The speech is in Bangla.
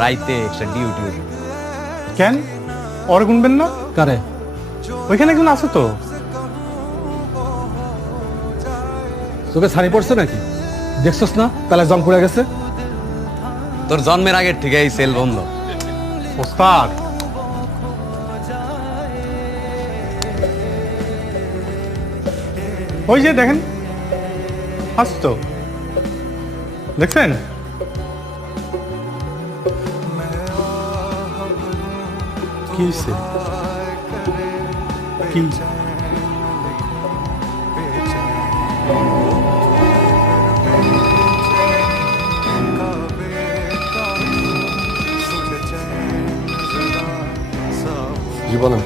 রাইতে একটা ডিউটি। কেন ওর গুনবেন না? কারে? ওইখানে একজন আছে তো। তোকে ছাড়ি পড়ছে নাকি? দেখছস না তাহলে জং পড়ে গেছে। তোর জন্মের আগের থেকে এই সেল বন্ধ। ওস্তাদ ওই যে দেখেন আসতো, দেখছেন? কি হয়েছে? কি জীবনে